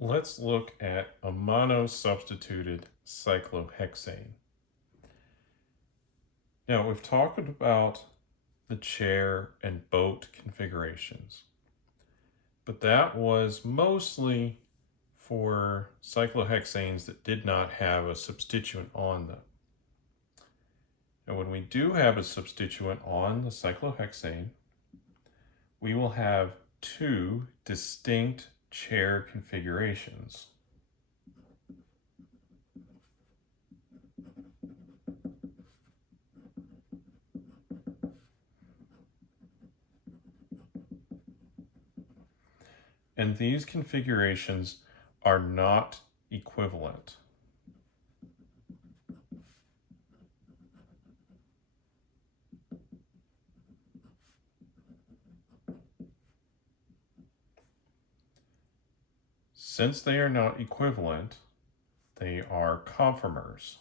Let's look at a monosubstituted cyclohexane. Now, we've talked about the chair and boat configurations, but that was mostly for cyclohexanes that did not have a substituent on them. And when we do have a substituent on the cyclohexane, we will have two distinct chair configurations. And these configurations are not equivalent. Since they are not equivalent, they are conformers.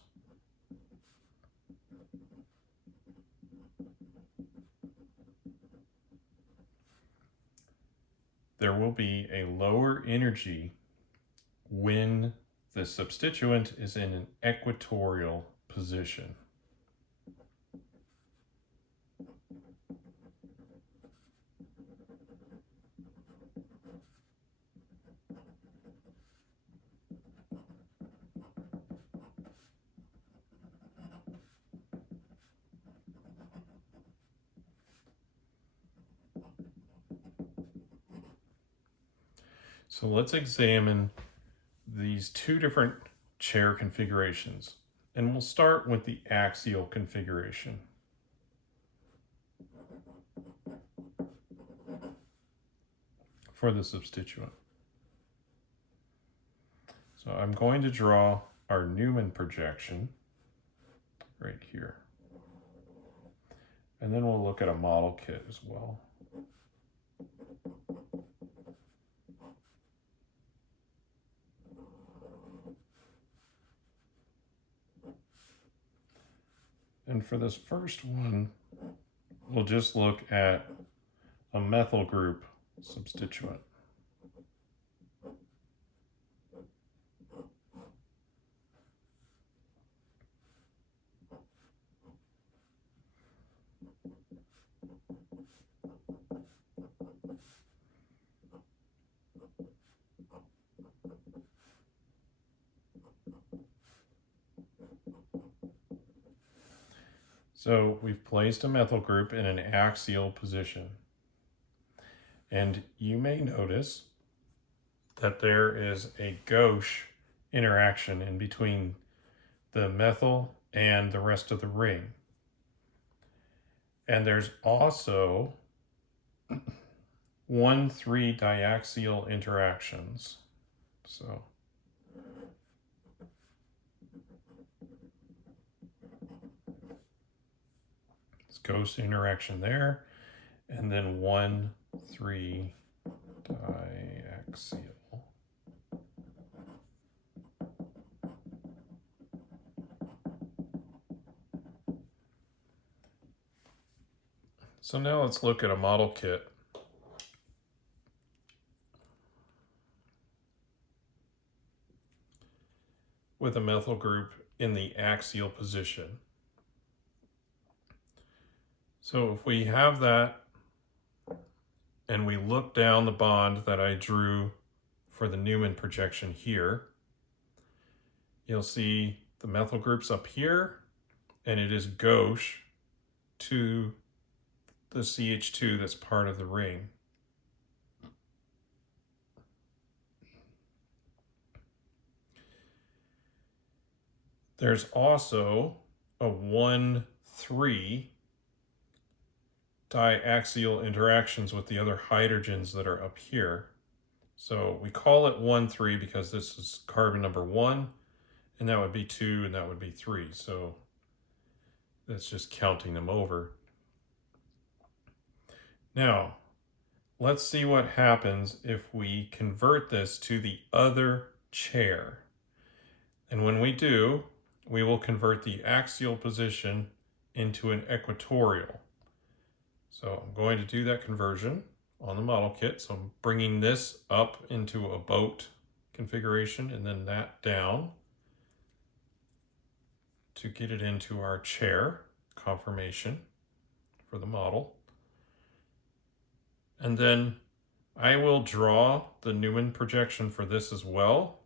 There will be a lower energy when the substituent is in an equatorial position. So let's examine these two different chair configurations, and we'll start with the axial configuration. For the substituent. So I'm going to draw our Newman projection right here. And then we'll look at a model kit as well. And for this first one, we'll just look at a methyl group substituent. So we've placed a methyl group in an axial position. And you may notice that there is a gauche interaction in between the methyl and the rest of the ring. And there's also 1,3 diaxial interactions. So it's gauche interaction there, and then 1,3 diaxial. So now let's look at a model kit. With a methyl group in the axial position. So if we have that and we look down the bond that I drew for the Newman projection here, you'll see the methyl group's up here and it is gauche to the CH2 that's part of the ring. There's also a 1,3 diaxial interactions with the other hydrogens that are up here. So we call it 1,3 because this is carbon number 1, and that would be 2, and that would be 3. So that's just counting them over. Now, let's see what happens if we convert this to the other chair. And when we do, we will convert the axial position into an equatorial. So I'm going to do that conversion on the model kit. So I'm bringing this up into a boat configuration and then that down to get it into our chair conformation for the model. And then I will draw the Newman projection for this as well,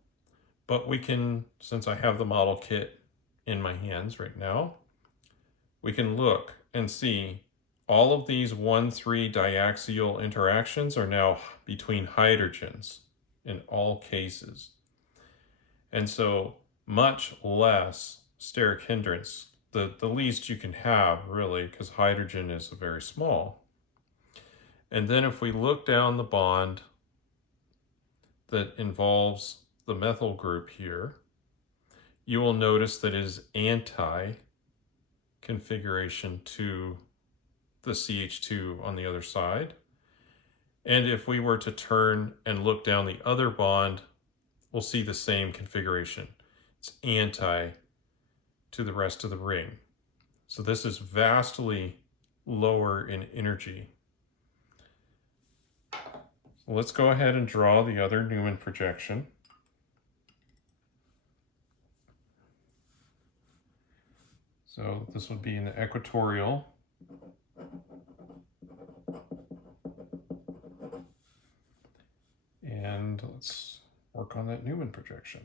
but we can, since I have the model kit in my hands right now, we can look and see all of these 1,3 diaxial interactions are now between hydrogens in all cases. And so much less steric hindrance, the least you can have really, because hydrogen is very small. And then if we look down the bond that involves the methyl group here, you will notice that it is anti-configuration to the CH2 on the other side. And if we were to turn and look down the other bond, we'll see the same configuration. It's anti to the rest of the ring. So this is vastly lower in energy. So let's go ahead and draw the other Newman projection. So this would be in the equatorial. And let's work on that Newman projection.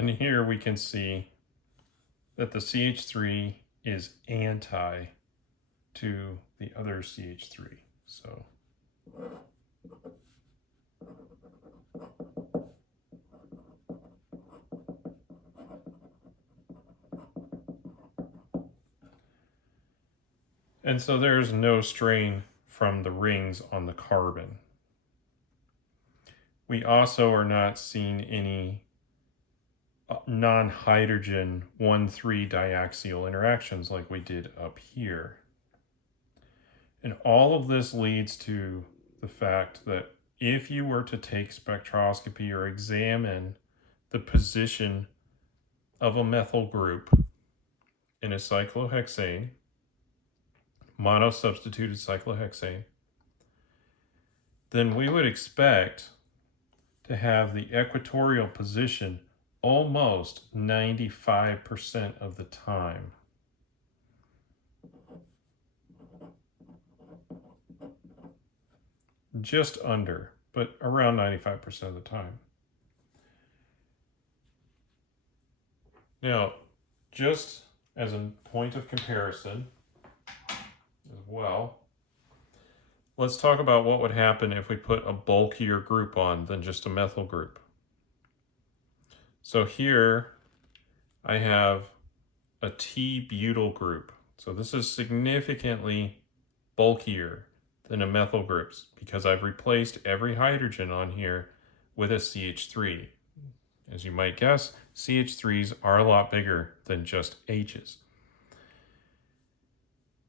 And here we can see that the CH3 is anti to the other CH3. So and so there's no strain from the rings on the carbon. We also are not seeing any non-hydrogen 1,3 diaxial interactions like we did up here. And all of this leads to the fact that if you were to take spectroscopy or examine the position of a methyl group in a cyclohexane, monosubstituted cyclohexane, then we would expect to have the equatorial position almost 95% of the time. Just under, but around 95% of the time. Now, just as a point of comparison as well, let's talk about what would happen if we put a bulkier group on than just a methyl group. So here I have a T-butyl group. So this is significantly bulkier than a methyl groups because I've replaced every hydrogen on here with a CH3. As you might guess, CH3s are a lot bigger than just H's.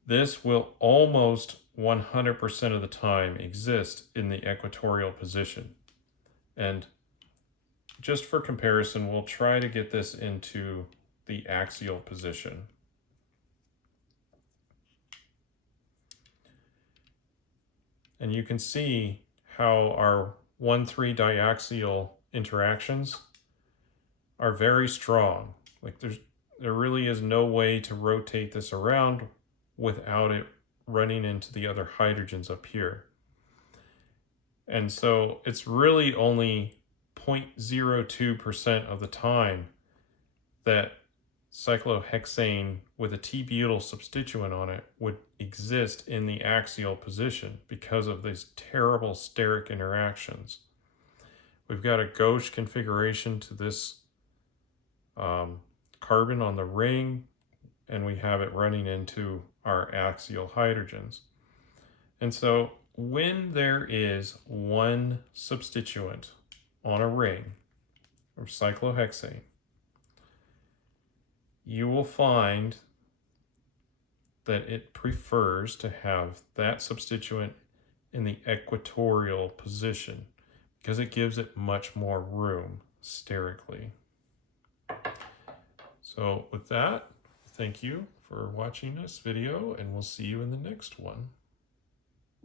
This will almost 100% of the time exist in the equatorial position. And just for comparison, we'll try to get this into the axial position. And you can see how our 1,3 diaxial interactions are very strong. Like there really is no way to rotate this around without it running into the other hydrogens up here. And so it's really only 0.02% of the time that cyclohexane with a T-butyl substituent on it would exist in the axial position because of these terrible steric interactions. We've got a gauche configuration to this carbon on the ring, and we have it running into our axial hydrogens. And so when there is one substituent on a ring or cyclohexane, you will find that it prefers to have that substituent in the equatorial position because it gives it much more room sterically. So with that, thank you for watching this video, and we'll see you in the next one.